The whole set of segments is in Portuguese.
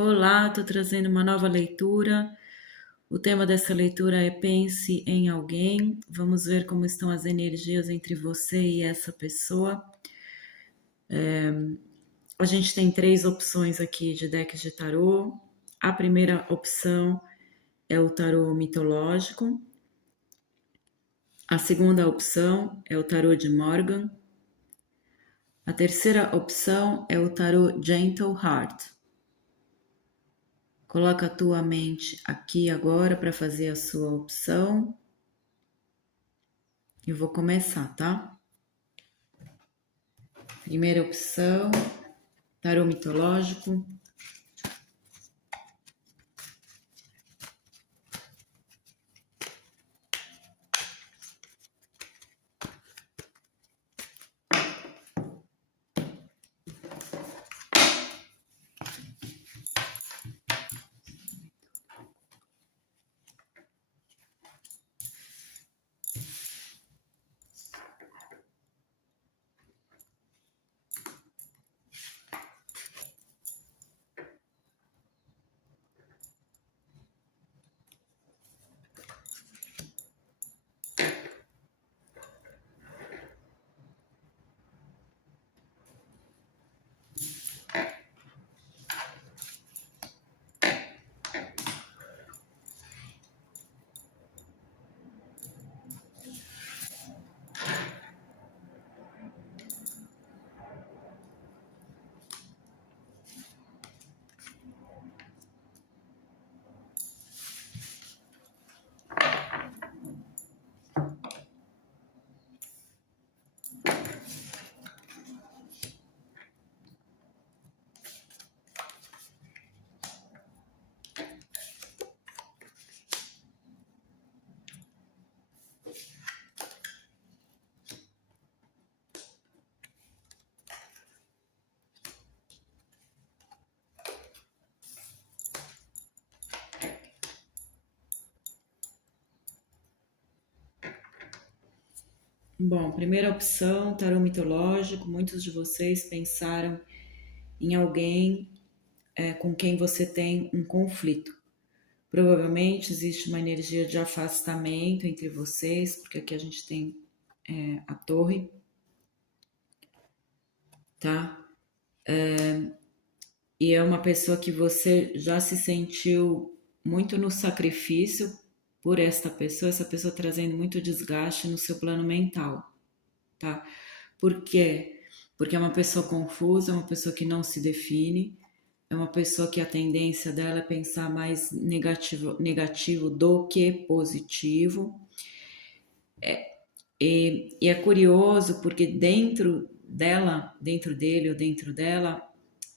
Olá, estou trazendo uma nova leitura. O tema dessa leitura é Pense em Alguém. Vamos ver como estão as energias entre você e essa pessoa. A gente tem três opções aqui de decks de tarô. A primeira opção é o tarô mitológico. A segunda opção é o tarô de Morgan. A terceira opção é o tarô Gentle Heart. Coloca a tua mente aqui agora para fazer a sua opção. Eu vou começar, tá? Primeira opção, tarô mitológico. Bom, primeira opção, tarô mitológico. Muitos de vocês pensaram em alguém com quem você tem um conflito. Provavelmente existe uma energia de afastamento entre vocês, porque aqui a gente tem a torre, tá? E é uma pessoa que você já se sentiu muito no sacrifício por essa pessoa trazendo muito desgaste no seu plano mental, tá? Por quê? Porque é uma pessoa confusa, é uma pessoa que não se define, é uma pessoa que a tendência dela é pensar mais negativo do que positivo. E é curioso porque dentro dele ou dentro dela,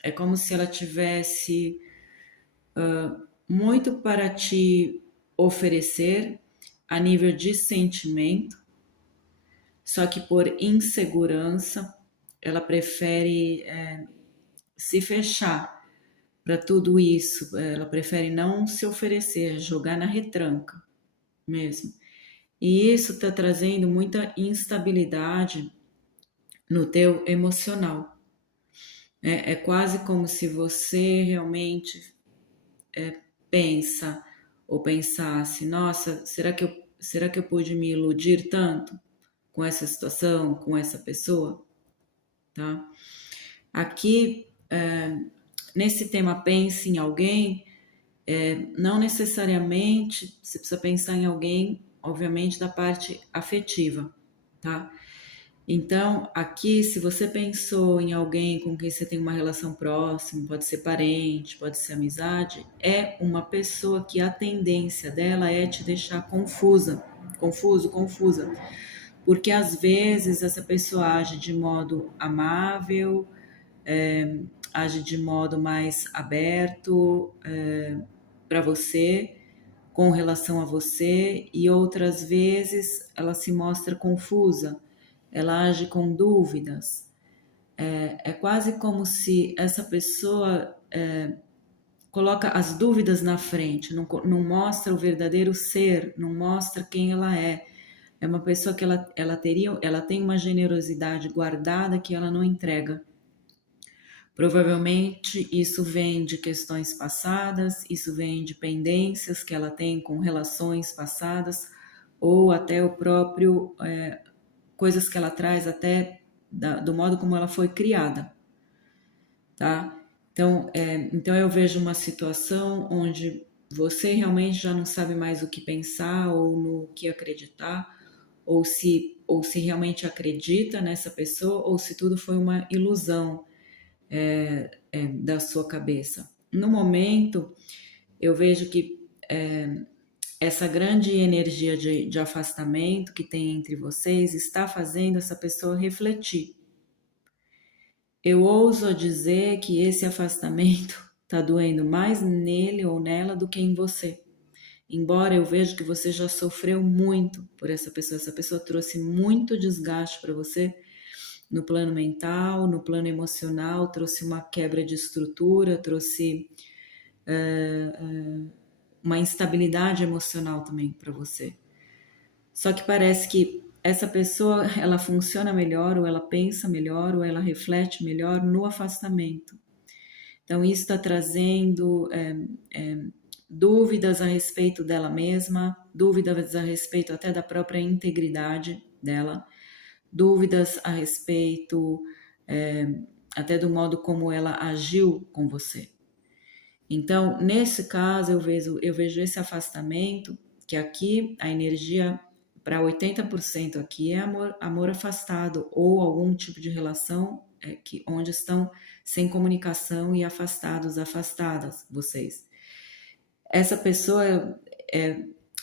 é como se ela tivesse muito para te oferecer a nível de sentimento, só que por insegurança ela prefere se fechar para tudo isso, ela prefere não se oferecer, jogar na retranca mesmo. E isso está trazendo muita instabilidade no teu emocional. É quase como se você realmente pensa ou pensasse, nossa, será que eu pude me iludir tanto com essa situação, com essa pessoa, tá? Aqui, nesse tema pense em alguém, não necessariamente você precisa pensar em alguém, obviamente, da parte afetiva, tá? Então, aqui, se você pensou em alguém com quem você tem uma relação próxima, pode ser parente, pode ser amizade, é uma pessoa que a tendência dela é te deixar confusa, porque às vezes essa pessoa age de modo amável, age de modo mais aberto para você, com relação a você, e outras vezes ela se mostra confusa, ela age com dúvidas. É quase como se essa pessoa coloca as dúvidas na frente, não mostra o verdadeiro ser, não mostra quem ela é. É uma pessoa que ela tem uma generosidade guardada que ela não entrega. Provavelmente isso vem de questões passadas, isso vem de pendências que ela tem com relações passadas, ou até o próprio, coisas que ela traz até do modo como ela foi criada, tá? Então eu vejo uma situação onde você realmente já não sabe mais o que pensar ou no que acreditar, ou se realmente acredita nessa pessoa, ou se tudo foi uma ilusão da sua cabeça. No momento, eu vejo que essa grande energia de afastamento que tem entre vocês está fazendo essa pessoa refletir. Eu ouso dizer que esse afastamento está doendo mais nele ou nela do que em você. Embora eu veja que você já sofreu muito por essa pessoa trouxe muito desgaste para você no plano mental, no plano emocional, trouxe uma quebra de estrutura, trouxe uma instabilidade emocional também para você. Só que parece que essa pessoa, ela funciona melhor, ou ela pensa melhor, ou ela reflete melhor no afastamento. Então, isso está trazendo dúvidas a respeito dela mesma, dúvidas a respeito até da própria integridade dela, dúvidas a respeito até do modo como ela agiu com você. Então, nesse caso, eu vejo esse afastamento, que aqui a energia para 80% aqui é amor afastado, ou algum tipo de relação onde estão sem comunicação e afastadas, vocês. Essa pessoa,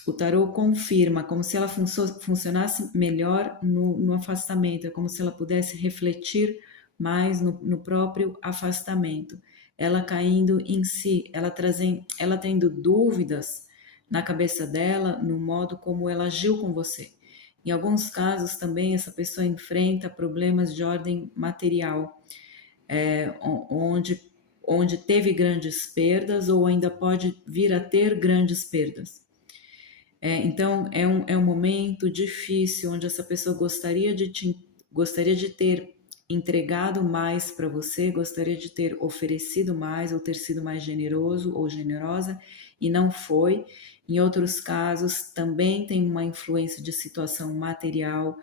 o tarô confirma, como se ela funcionasse melhor no afastamento, é como se ela pudesse refletir mais no próprio afastamento. Ela caindo em si, ela tendo dúvidas na cabeça dela, no modo como ela agiu com você. Em alguns casos também essa pessoa enfrenta problemas de ordem material, onde teve grandes perdas ou ainda pode vir a ter grandes perdas. Então é um momento difícil onde essa pessoa gostaria de ter entregado mais para você, gostaria de ter oferecido mais ou ter sido mais generoso ou generosa e não foi. Em outros casos também tem uma influência de situação material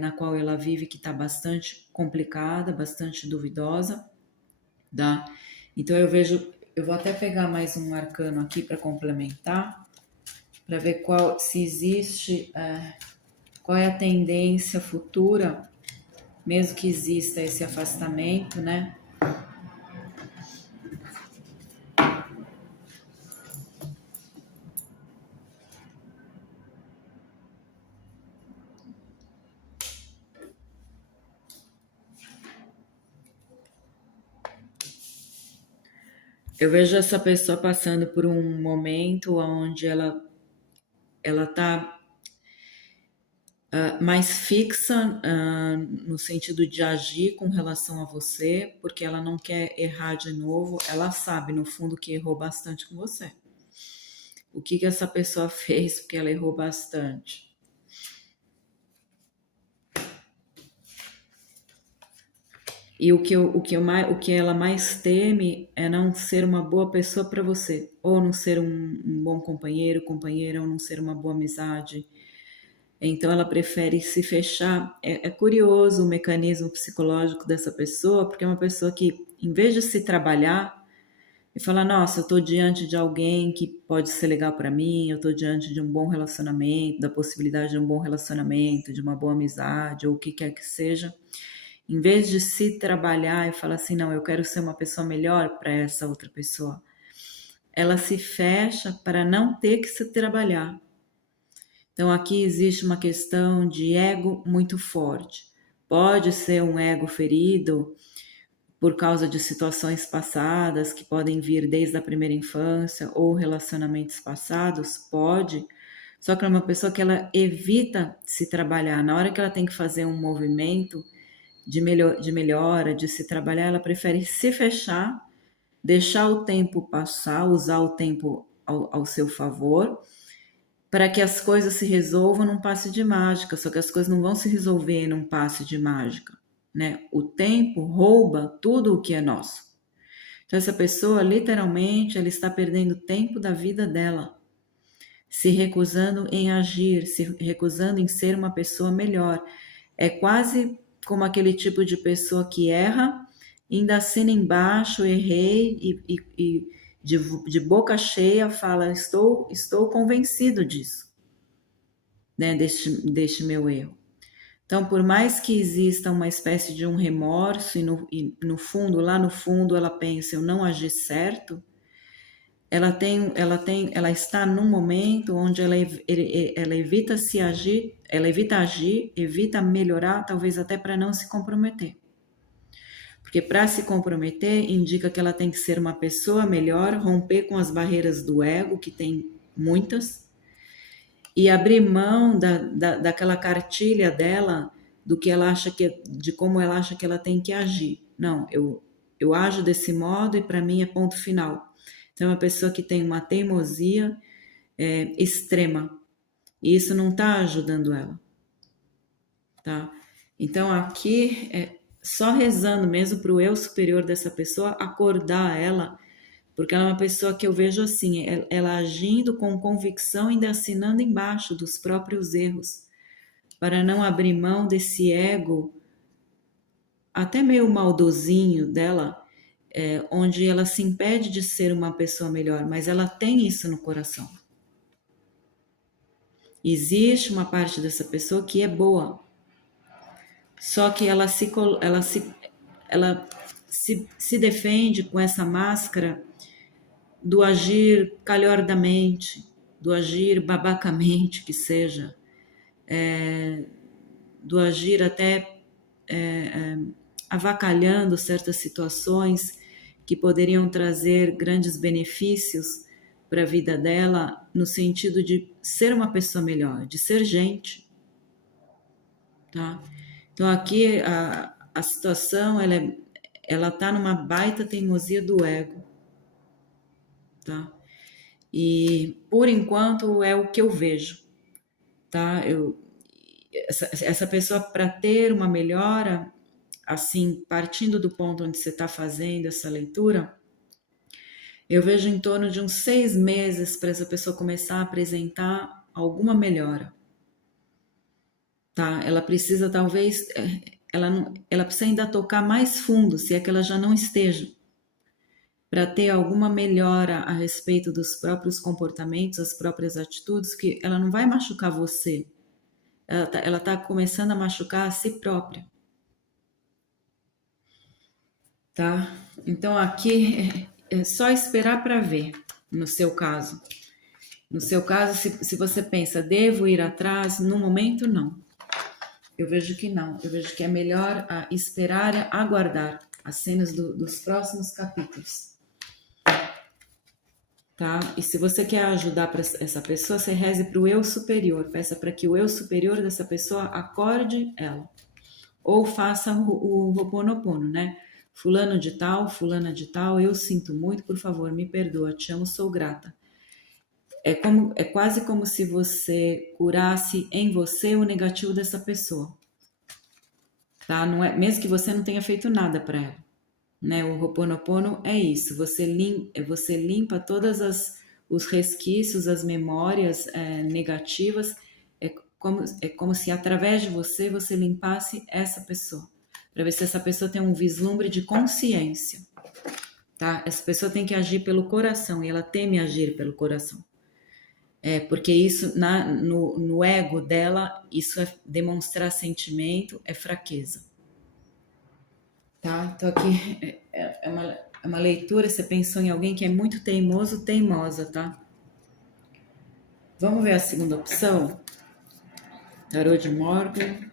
na qual ela vive que está bastante complicada, bastante duvidosa, tá? Então eu vou até pegar mais um arcano aqui para complementar, para ver se existe, qual é a tendência futura, mesmo que exista esse afastamento, né? Eu vejo essa pessoa passando por um momento onde ela está mais fixa no sentido de agir com relação a você, porque ela não quer errar de novo. Ela sabe, no fundo, que errou bastante com você. O que essa pessoa fez porque ela errou bastante? E o que ela mais teme é não ser uma boa pessoa para você, ou não ser um bom companheira, ou não ser uma boa amizade. Então ela prefere se fechar. É curioso o mecanismo psicológico dessa pessoa, porque é uma pessoa que, em vez de se trabalhar e falar, nossa, eu estou diante de alguém que pode ser legal para mim, eu estou diante de um bom relacionamento, da possibilidade de um bom relacionamento, de uma boa amizade, ou o que quer que seja, em vez de se trabalhar e falar assim, não, eu quero ser uma pessoa melhor para essa outra pessoa, ela se fecha para não ter que se trabalhar. Então aqui existe uma questão de ego muito forte. Pode ser um ego ferido por causa de situações passadas que podem vir desde a primeira infância ou relacionamentos passados, pode. Só que é uma pessoa que ela evita se trabalhar. Na hora que ela tem que fazer um movimento de melhora, de se trabalhar, ela prefere se fechar, deixar o tempo passar, usar o tempo ao seu favor, para que as coisas se resolvam num passe de mágica, só que as coisas não vão se resolver num passe de mágica, né? O tempo rouba tudo o que é nosso. Então essa pessoa, literalmente, ela está perdendo tempo da vida dela, se recusando em agir, se recusando em ser uma pessoa melhor. É quase como aquele tipo de pessoa que erra, ainda assina embaixo, errei, e de boca cheia fala, estou convencido disso, né, deste meu erro. Então, por mais que exista uma espécie de um remorso, e no fundo, lá no fundo, ela pensa, eu não agi certo, ela está num momento onde ela evita se agir, ela evita agir, evita melhorar, talvez até para não se comprometer. Porque para se comprometer indica que ela tem que ser uma pessoa melhor, romper com as barreiras do ego, que tem muitas, e abrir mão daquela cartilha dela, do que ela acha que, de como ela acha que ela tem que agir. Não, eu ajo desse modo e para mim é ponto final. Então, é uma pessoa que tem uma teimosia extrema, e isso não está ajudando ela, tá? Então, aqui é só rezando mesmo para o eu superior dessa pessoa acordar ela, porque ela é uma pessoa que eu vejo assim, ela agindo com convicção e ainda assinando embaixo dos próprios erros, para não abrir mão desse ego, até meio maldozinho dela, onde ela se impede de ser uma pessoa melhor, mas ela tem isso no coração. Existe uma parte dessa pessoa que é boa, só que ela se defende com essa máscara do agir calhordamente, do agir babacamente, que seja, do agir até avacalhando certas situações que poderiam trazer grandes benefícios para a vida dela, no sentido de ser uma pessoa melhor, de ser gente, tá? Então aqui a situação ela tá numa baita teimosia do ego, tá? E por enquanto é o que eu vejo, tá? Essa pessoa, para ter uma melhora, assim, partindo do ponto onde você está fazendo essa leitura, eu vejo em torno de uns 6 meses para essa pessoa começar a apresentar alguma melhora, tá? Ela precisa talvez, ela precisa ainda tocar mais fundo, se é que ela já não esteja, para ter alguma melhora a respeito dos próprios comportamentos, as próprias atitudes, que ela não vai machucar você, ela tá começando a machucar a si própria, tá? Então aqui é só esperar para ver, no seu caso. No seu caso, se você pensa, devo ir atrás, no momento não. Eu vejo que não. Eu vejo que é melhor esperar, aguardar as cenas dos próximos capítulos. Tá? E se você quer ajudar para essa pessoa, você reze para o eu superior. Peça para que o eu superior dessa pessoa acorde ela. Ou faça o Ho'oponopono, né? Fulano de tal, fulana de tal, eu sinto muito, por favor, me perdoa, te amo, sou grata. É quase como se você curasse em você o negativo dessa pessoa, tá? Não é, mesmo que você não tenha feito nada para ela, né? O Ho'oponopono é isso, você limpa todas os resquícios, as memórias negativas, é como se através de você limpasse essa pessoa, para ver se essa pessoa tem um vislumbre de consciência, tá? Essa pessoa tem que agir pelo coração, e ela teme agir pelo coração. Porque isso, no ego dela, isso é demonstrar sentimento, é fraqueza. Tá? Então aqui é uma leitura, você pensou em alguém que é muito teimoso, teimosa, tá? Vamos ver a segunda opção? Tarô de Morgan.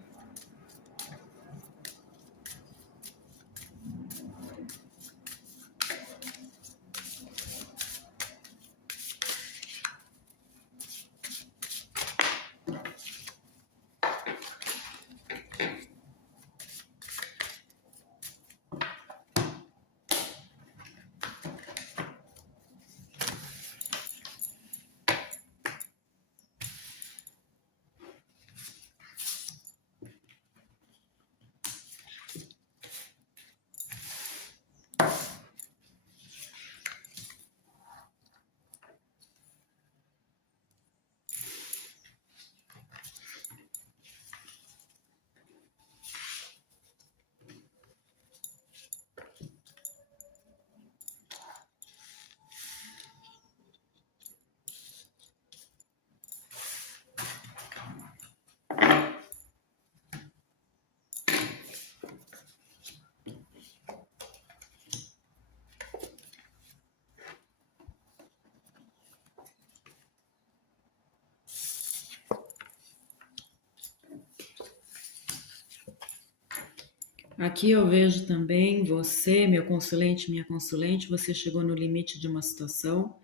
Aqui eu vejo também você, meu consulente, minha consulente, você chegou no limite de uma situação.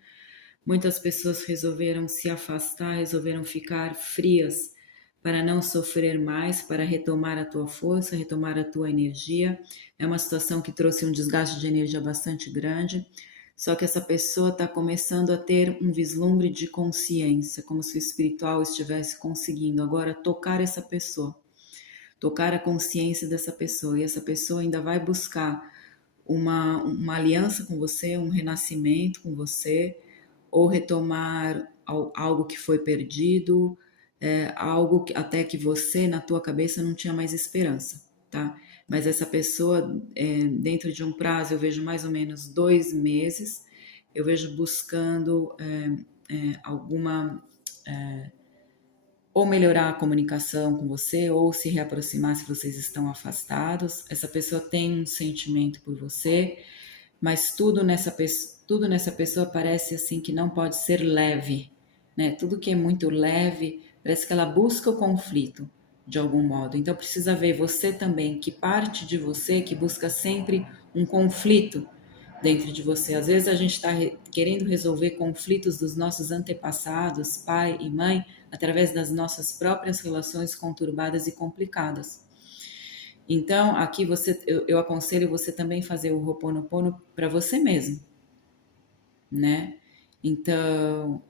Muitas pessoas resolveram se afastar, resolveram ficar frias para não sofrer mais, para retomar a tua força, retomar a tua energia. É uma situação que trouxe um desgaste de energia bastante grande. Só que essa pessoa está começando a ter um vislumbre de consciência, como se o espiritual estivesse conseguindo agora tocar essa pessoa, tocar a consciência dessa pessoa. E essa pessoa ainda vai buscar uma aliança com você, um renascimento com você, ou retomar algo que foi perdido, algo que, até que você, na tua cabeça, não tinha mais esperança, tá? Mas essa pessoa, dentro de um prazo, eu vejo mais ou menos 2 meses, eu vejo buscando alguma ou melhorar a comunicação com você, ou se reaproximar se vocês estão afastados. Essa pessoa tem um sentimento por você, mas tudo nessa pessoa parece assim que não pode ser leve, né? Tudo que é muito leve, parece que ela busca o conflito de algum modo. Então precisa ver você também, que parte de você que busca sempre um conflito dentro de você. Às vezes a gente está querendo resolver conflitos dos nossos antepassados, pai e mãe, através das nossas próprias relações conturbadas e complicadas. Então, aqui eu aconselho você também fazer o Ho'oponopono para você mesmo, né? Então,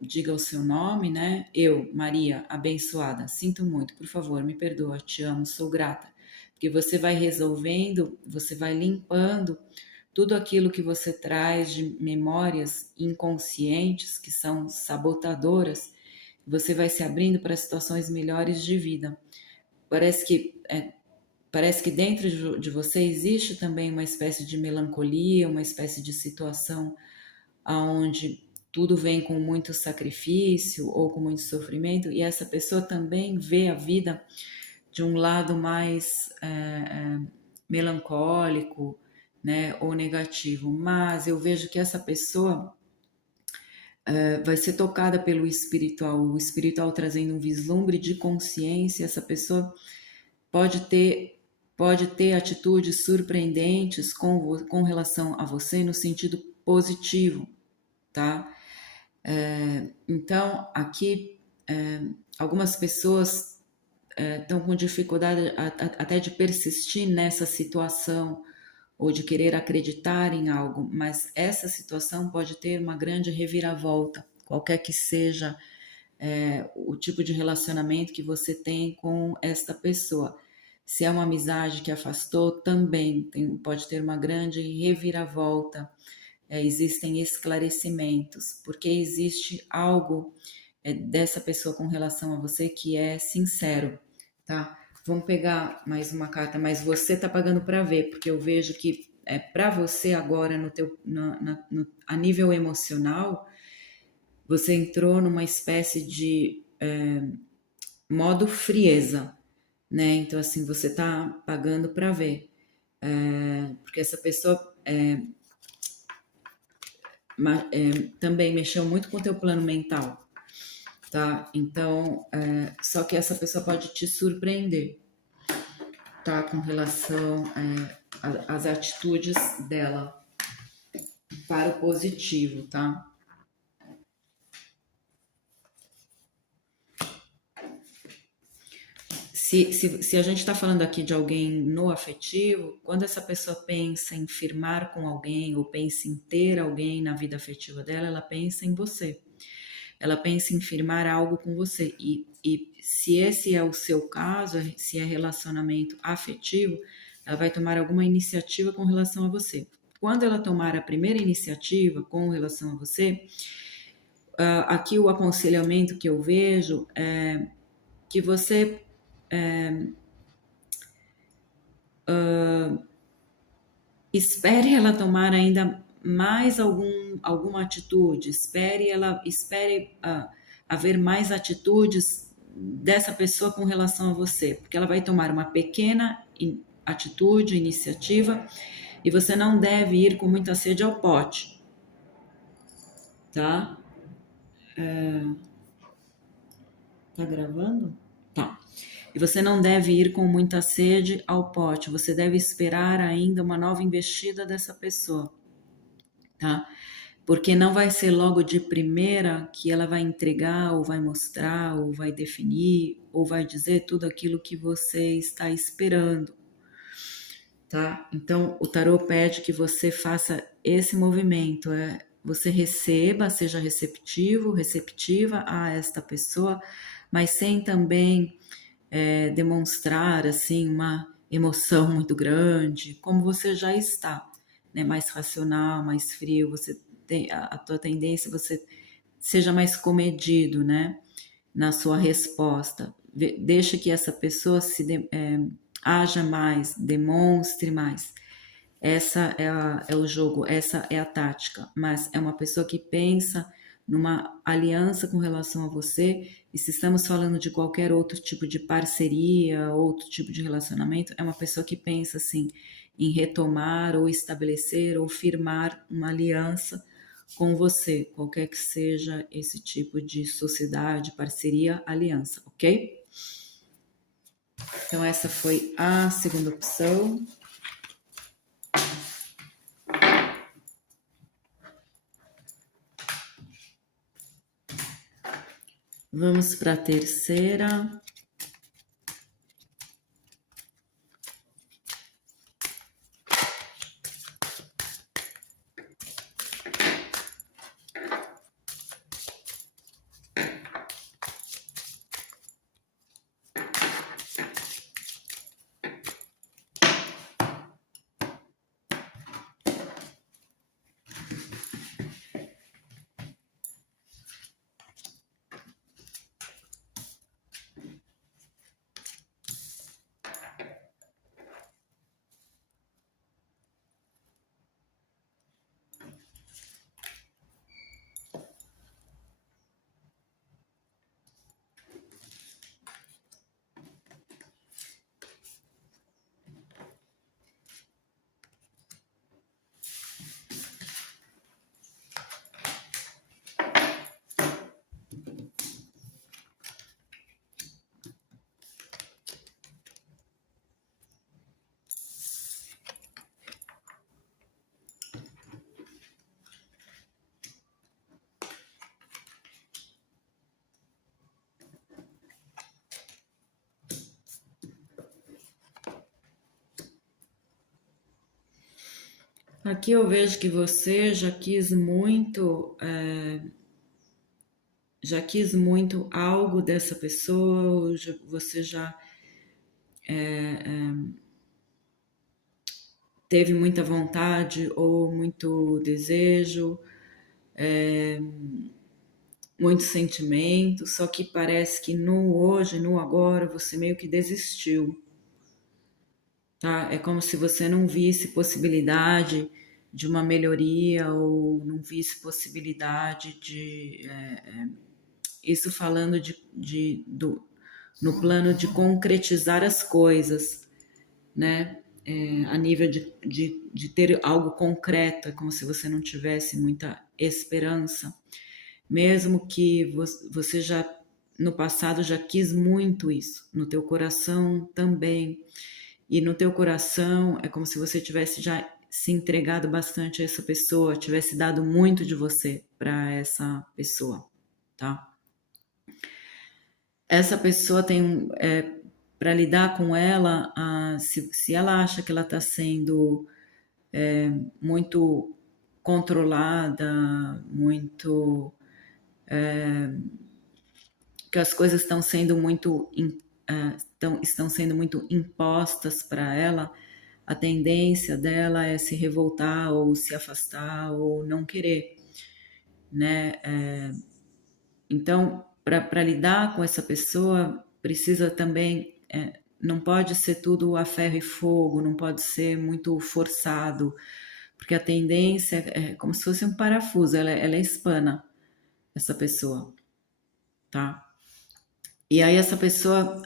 diga o seu nome, né? Eu, Maria, abençoada, sinto muito, por favor, me perdoa, te amo, sou grata. Porque você vai resolvendo, você vai limpando tudo aquilo que você traz de memórias inconscientes, que são sabotadoras, você vai se abrindo para situações melhores de vida. Parece que Parece que dentro de você existe também uma espécie de melancolia, uma espécie de situação onde tudo vem com muito sacrifício ou com muito sofrimento, e essa pessoa também vê a vida de um lado mais melancólico, né, ou negativo. Mas eu vejo que essa pessoa vai ser tocada pelo espiritual, o espiritual trazendo um vislumbre de consciência. Essa pessoa pode ter atitudes surpreendentes com relação a você no sentido positivo, tá? Então, aqui, algumas pessoas estão com dificuldade até de persistir nessa situação ou de querer acreditar em algo, mas essa situação pode ter uma grande reviravolta, qualquer que seja o tipo de relacionamento que você tem com esta pessoa. Se é uma amizade que afastou, também pode ter uma grande reviravolta. Existem esclarecimentos, porque existe algo dessa pessoa com relação a você que é sincero, tá? Vamos pegar mais uma carta, mas você tá pagando para ver, porque eu vejo que para você agora a nível emocional, você entrou numa espécie de modo frieza, né? Então, assim, você tá pagando para ver. Porque essa pessoa também mexeu muito com o teu plano mental, tá? Então, só que essa pessoa pode te surpreender, tá? Com relação às atitudes dela para o positivo, tá? Se a gente está falando aqui de alguém no afetivo, quando essa pessoa pensa em firmar com alguém ou pensa em ter alguém na vida afetiva dela, ela pensa em você. Ela pensa em firmar algo com você. E se esse é o seu caso, se é relacionamento afetivo, ela vai tomar alguma iniciativa com relação a você. Quando ela tomar a primeira iniciativa com relação a você, aqui o aconselhamento que eu vejo é que você espere ela tomar ainda mais alguma atitude, espere haver mais atitudes dessa pessoa com relação a você, porque ela vai tomar uma pequena atitude, iniciativa, e você não deve ir com muita sede ao pote, tá? Tá gravando? Tá. E você não deve ir com muita sede ao pote, você deve esperar ainda uma nova investida dessa pessoa, tá? Porque não vai ser logo de primeira que ela vai entregar, ou vai mostrar, ou vai definir, ou vai dizer tudo aquilo que você está esperando, tá? Então, o tarô pede que você faça esse movimento, você receba, seja receptivo, receptiva a esta pessoa, mas sem também demonstrar assim uma emoção muito grande, como você já está, né? Mais racional, mais frio, você tem a tua tendência, você seja mais comedido, né? Na sua resposta. Deixa que essa pessoa haja mais, demonstre mais. Essa é o jogo, essa é a tática, mas é uma pessoa que pensa numa aliança com relação a você, e se estamos falando de qualquer outro tipo de parceria, outro tipo de relacionamento, é uma pessoa que pensa assim em retomar ou estabelecer ou firmar uma aliança com você, qualquer que seja esse tipo de sociedade, parceria, aliança, ok? Então essa foi a segunda opção. Vamos para a terceira. Aqui eu vejo que você já quis muito algo dessa pessoa, ou você já teve muita vontade ou muito desejo, muito sentimento, só que parece que no hoje, no agora, você meio que desistiu, tá? É como se você não visse possibilidade de uma melhoria ou não visse possibilidade de isso falando no plano de concretizar as coisas, né? A nível de ter algo concreto, é como se você não tivesse muita esperança, mesmo que você já no passado já quis muito isso, no teu coração também, e no teu coração é como se você tivesse já se entregado bastante a essa pessoa, tivesse dado muito de você para essa pessoa, tá? Essa pessoa tem para lidar com ela, se ela acha que ela está sendo muito controlada, muito que as coisas estão sendo muito estão sendo muito impostas para ela, a tendência dela é se revoltar ou se afastar ou não querer, né? Então, para lidar com essa pessoa, precisa também, não pode ser tudo a ferro e fogo, não pode ser muito forçado, porque a tendência é como se fosse um parafuso, ela é espana, essa pessoa, tá? E aí essa pessoa,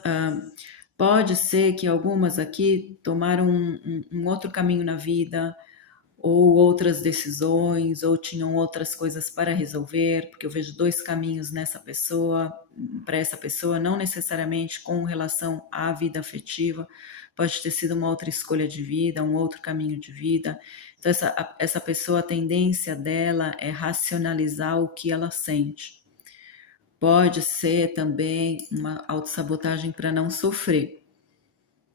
pode ser que algumas aqui tomaram um outro caminho na vida, ou outras decisões, ou tinham outras coisas para resolver, porque eu vejo dois caminhos nessa pessoa, para essa pessoa, não necessariamente com relação à vida afetiva, pode ter sido uma outra escolha de vida, um outro caminho de vida. Então, essa pessoa, a tendência dela é racionalizar o que ela sente. Pode ser também uma autossabotagem para não sofrer,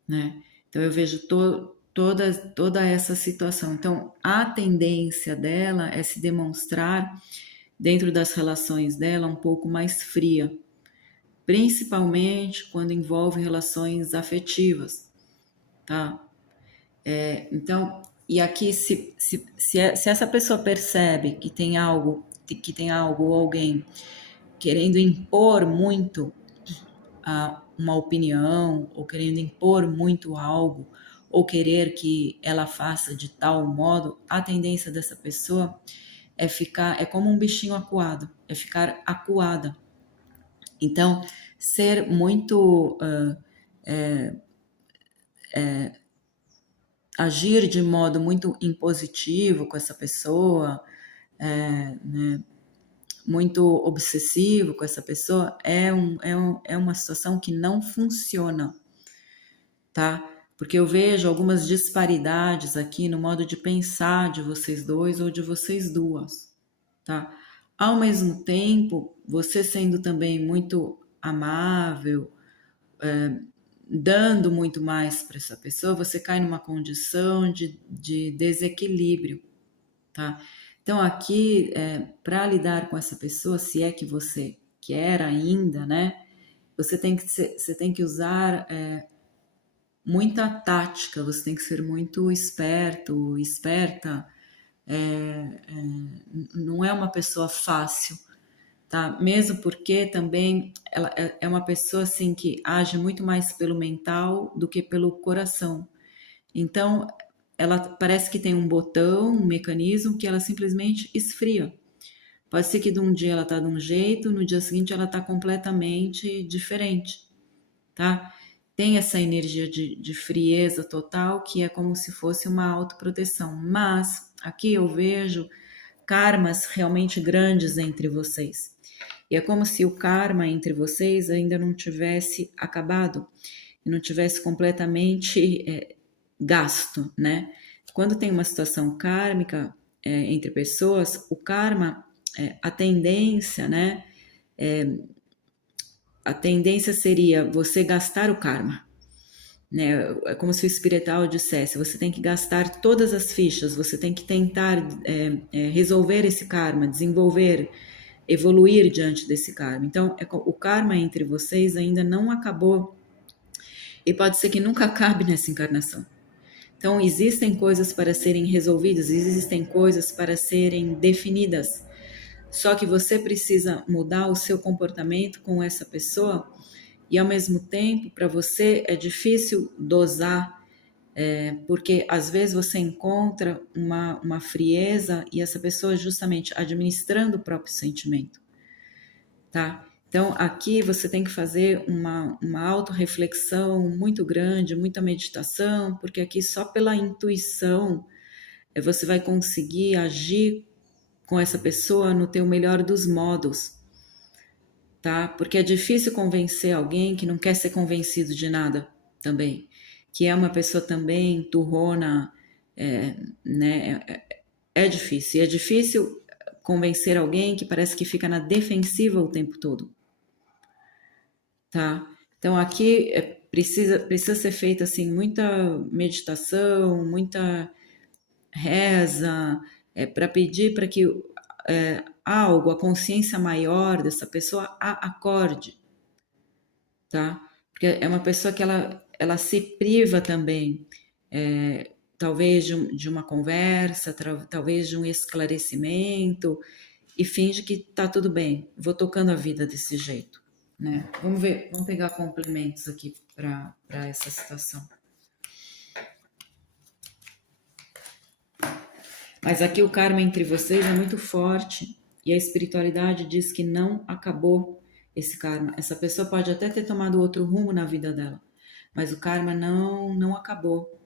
né? Então, eu vejo toda essa situação. Então, a tendência dela é se demonstrar, dentro das relações dela, um pouco mais fria, principalmente quando envolve relações afetivas, tá? Então, e aqui, se essa pessoa percebe que tem algo ou alguém querendo impor muito uma opinião, ou querendo impor muito algo, ou querer que ela faça de tal modo, a tendência dessa pessoa é como um bichinho acuado, é ficar acuada. Então, ser muito agir de modo muito impositivo com essa pessoa, né, muito obsessivo com essa pessoa, é uma situação que não funciona, tá? Porque eu vejo algumas disparidades aqui no modo de pensar de vocês dois ou de vocês duas, tá? Ao mesmo tempo, você sendo também muito amável, dando muito mais para essa pessoa, você cai numa condição de desequilíbrio, tá? Então, aqui, para lidar com essa pessoa, se é que você quer ainda, né? Você tem que usar muita tática, você tem que ser muito esperto, esperta. Não é uma pessoa fácil, tá? Mesmo porque também ela é uma pessoa assim que age muito mais pelo mental do que pelo coração. Então, ela parece que tem um botão, um mecanismo que ela simplesmente esfria. Pode ser que de um dia ela tá de um jeito, no dia seguinte ela tá completamente diferente, tá? Tem essa energia de frieza total que é como se fosse uma autoproteção. Mas aqui eu vejo karmas realmente grandes entre vocês. E é como se o karma entre vocês ainda não tivesse acabado, e não tivesse completamente gasto, né? Quando tem uma situação kármica entre pessoas, o karma, a tendência, né? A tendência seria você gastar o karma, né? É como se o espiritual dissesse: você tem que gastar todas as fichas, você tem que tentar resolver esse karma, desenvolver, evoluir diante desse karma. Então, o karma entre vocês ainda não acabou e pode ser que nunca acabe nessa encarnação. Então, existem coisas para serem resolvidas, existem coisas para serem definidas. Só que você precisa mudar o seu comportamento com essa pessoa e, ao mesmo tempo, para você é difícil dosar, porque às vezes você encontra uma frieza e essa pessoa justamente administrando o próprio sentimento, tá? Então, aqui você tem que fazer uma autorreflexão muito grande, muita meditação, porque aqui só pela intuição você vai conseguir agir com essa pessoa no teu melhor dos modos, tá? Porque é difícil convencer alguém que não quer ser convencido de nada também, que é uma pessoa também turrona, né? É difícil. E é difícil convencer alguém que parece que fica na defensiva o tempo todo, tá? Então aqui precisa ser feita assim muita meditação, muita reza, para pedir para que algo, a consciência maior dessa pessoa a acorde, tá? Porque é uma pessoa que ela se priva também, talvez de uma conversa, talvez de um esclarecimento, e finge que tá tudo bem, vou tocando a vida desse jeito, né? Vamos ver, vamos pegar complementos aqui para essa situação. Mas aqui o karma entre vocês é muito forte e a espiritualidade diz que não acabou esse karma. Essa pessoa pode até ter tomado outro rumo na vida dela, mas o karma não acabou.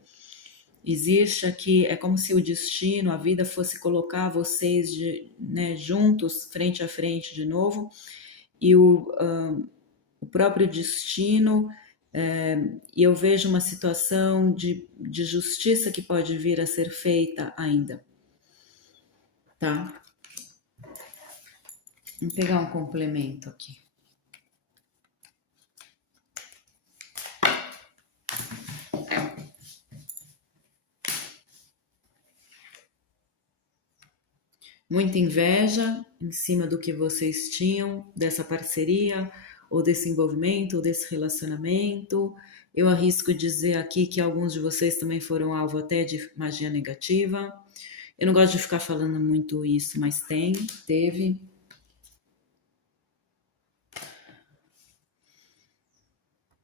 Existe aqui, é como se o destino, a vida fosse colocar vocês juntos, frente a frente de novo, e o próprio destino, e eu vejo uma situação de justiça que pode vir a ser feita ainda, tá? Vamos pegar um complemento aqui. Muita inveja em cima do que vocês tinham, dessa parceria, ou desse envolvimento, ou desse relacionamento. Eu arrisco dizer aqui que alguns de vocês também foram alvo até de magia negativa. Eu não gosto de ficar falando muito isso, mas teve.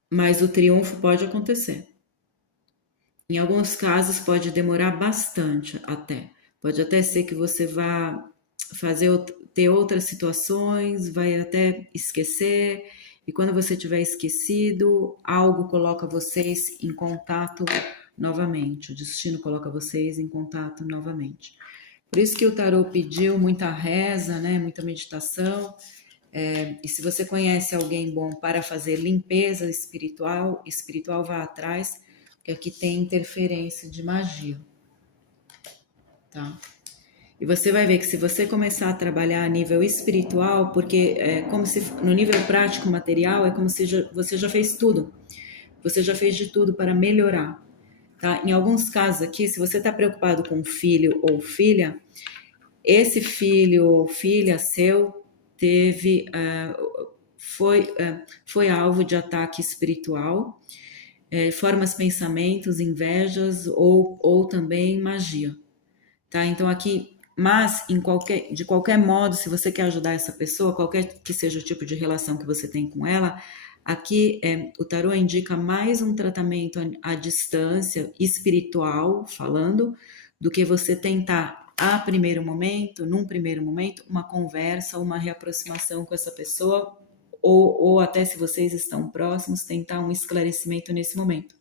Mas o triunfo pode acontecer. Em alguns casos pode demorar bastante até. Pode até ser que você vá ter outras situações, vai até esquecer, e quando você tiver esquecido, algo coloca vocês em contato novamente. O destino coloca vocês em contato novamente. Por isso que o tarô pediu muita reza, né? Muita meditação. E se você conhece alguém bom para fazer limpeza espiritual vá atrás, porque aqui tem interferência de magia, tá? E você vai ver que se você começar a trabalhar a nível espiritual, porque é como se no nível prático material é como se você já fez tudo, você já fez de tudo para melhorar, tá? Em alguns casos aqui, se você está preocupado com filho ou filha, esse filho ou filha seu foi alvo de ataque espiritual, formas, pensamentos, invejas ou também magia, tá? Então aqui, mas de qualquer modo, se você quer ajudar essa pessoa, qualquer que seja o tipo de relação que você tem com ela, aqui o tarô indica mais um tratamento à distância, espiritual, falando, do que você tentar num primeiro momento, uma conversa, uma reaproximação com essa pessoa, ou até se vocês estão próximos, tentar um esclarecimento nesse momento.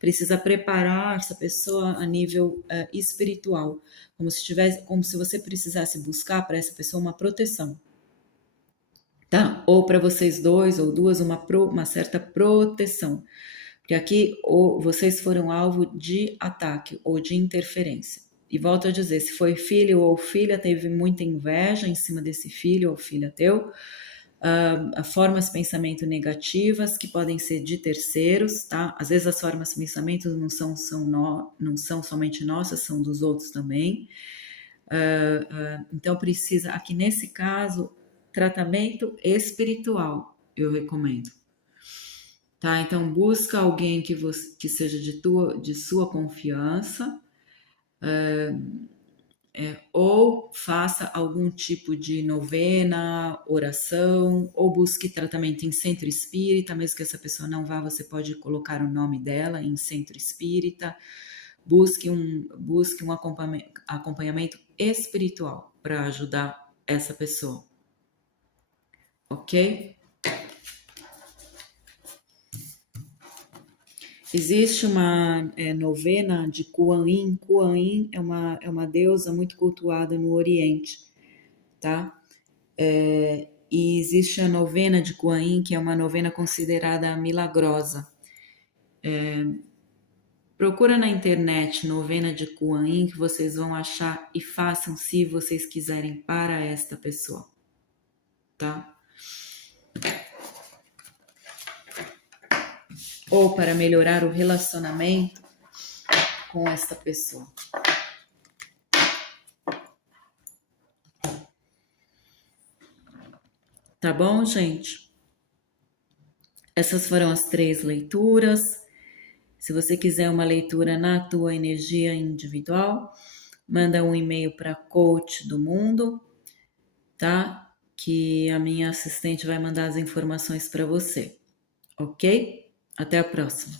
Precisa preparar essa pessoa a nível espiritual, como se você precisasse buscar para essa pessoa uma proteção, tá? Ou para vocês dois ou duas uma certa proteção, porque aqui vocês foram alvo de ataque ou de interferência. E volto a dizer, se foi filho ou filha, teve muita inveja em cima desse filho ou filha teu, formas de pensamento negativas que podem ser de terceiros, tá? Às vezes as formas de pensamento não são somente nossas, são dos outros também. Então precisa, aqui nesse caso, tratamento espiritual, eu recomendo. Tá? Então busca alguém que seja de sua confiança, ou faça algum tipo de novena, oração, ou busque tratamento em centro espírita, mesmo que essa pessoa não vá, você pode colocar o nome dela em centro espírita. Busque um acompanhamento espiritual para ajudar essa pessoa, ok? Existe uma novena de Kuan Yin. Kuan Yin é uma deusa muito cultuada no Oriente, tá? E existe a novena de Kuan Yin, que é uma novena considerada milagrosa. Procura na internet novena de Kuan Yin, que vocês vão achar, e façam se vocês quiserem para esta pessoa, tá? Ou para melhorar o relacionamento com esta pessoa. Tá bom, gente? Essas foram as 3 leituras. Se você quiser uma leitura na tua energia individual, manda um e-mail para Coach do Mundo, tá? Que a minha assistente vai mandar as informações para você, ok? Até a próxima.